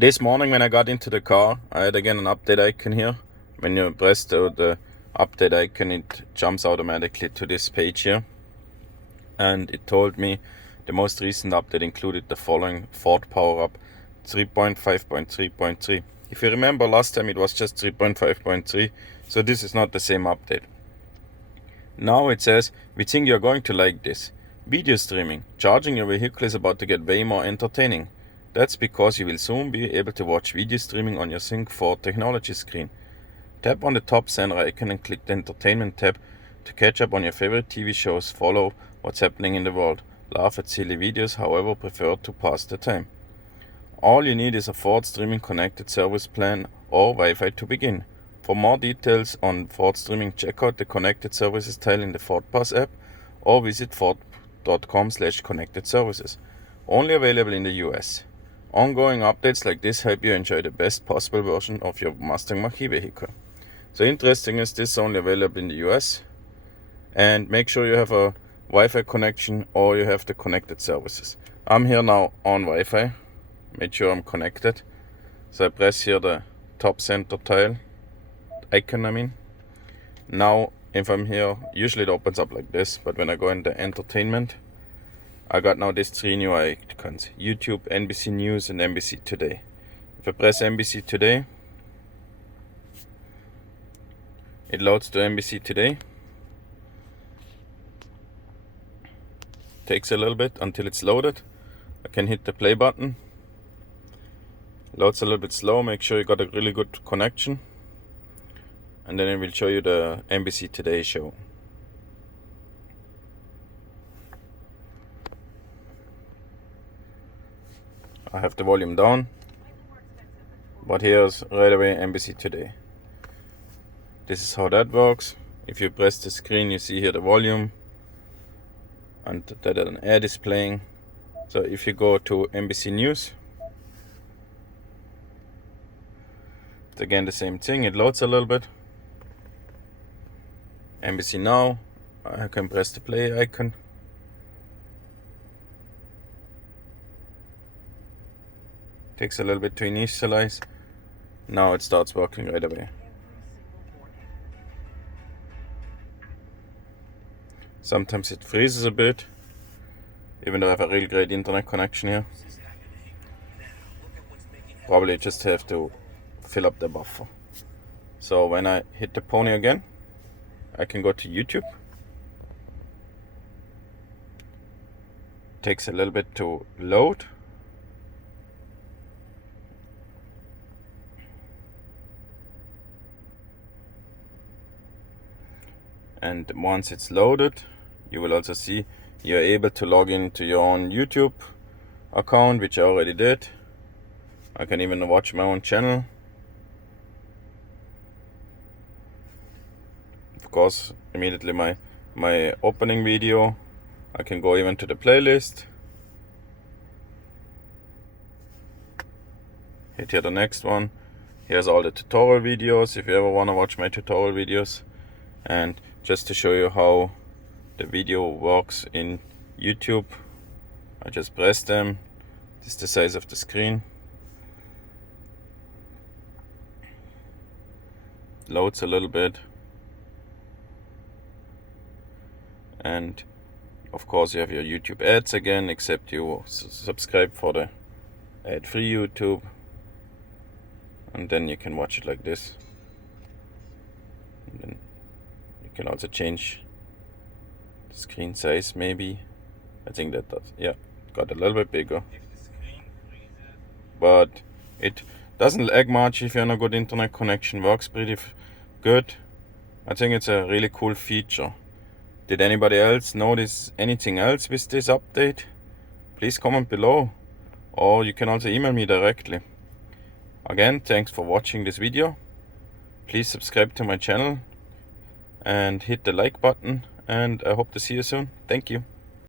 This morning when I got into the car, I had again an update icon here. When you press the update icon, it jumps automatically to this page here. And it told me the most recent update included the following: Ford Power Up 3.5.3.3. If you remember, last time it was just 3.5.3, so this is not the same update. Now it says, we think you're going to like this. Video streaming. Charging your vehicle is about to get way more entertaining. That's because you will soon be able to watch video streaming on your Sync 4 technology screen. Tap on the top center icon and click the Entertainment tab to catch up on your favorite TV shows, follow what's happening in the world, laugh at silly videos, however prefer to pass the time. All you need is a Ford Streaming Connected Service plan or Wi-Fi to begin. For more details on Ford Streaming, check out the Connected Services tile in the Ford Pass app or visit ford.com/connected services. Only available in the US. Ongoing updates like this help you enjoy the best possible version of your Mustang Mach vehicle. So interesting is this only available in the US. And make sure you have a Wi-Fi connection or you have the connected services. I'm here now on Wi-Fi. Made sure I'm connected. So I press here the top center tile icon. Now if I'm here, usually it opens up like this, but when I go into entertainment, I got now these three new icons: YouTube, NBC News and NBC Today. If I press NBC Today, it loads to NBC Today. Takes a little bit until it's loaded. I can hit the play button. Loads a little bit slow, make sure you got a really good connection. And then it will show you the NBC Today show. I have the volume down, but here's right away NBC Today. This is how that works. If you press the screen, you see here the volume and that an ad is playing. So if you go to NBC News, it's again the same thing. It loads a little bit. NBC Now, I can press the play icon. Takes a little bit to initialize. Now it starts working right away. Sometimes it freezes a bit, even though I have a real great internet connection here. Probably just have to fill up the buffer. So when I hit the pony again, I can go to YouTube. Takes a little bit to load. And once it's loaded, you will also see you're able to log into your own YouTube account, which I already did. I can even watch my own channel. Of course, immediately my opening video. I can go even to the playlist. Hit here the next one. Here's all the tutorial videos if you ever want to watch my tutorial videos. And just to show you how the video works in YouTube, I just press them. This is the size of the screen. Loads a little bit. And of course you have your YouTube ads again, except you subscribe for the ad-free YouTube. And then you can watch it like this. And then you can also change the screen size maybe. I think that does, yeah, got a little bit bigger. But it doesn't lag much if you have a good internet connection, works pretty good. I think it's a really cool feature. Did anybody else notice anything else with this update? Please comment below, or you can also email me directly. Again, thanks for watching this video. Please subscribe to my channel and hit the like button, and I hope to see you soon. Thank you.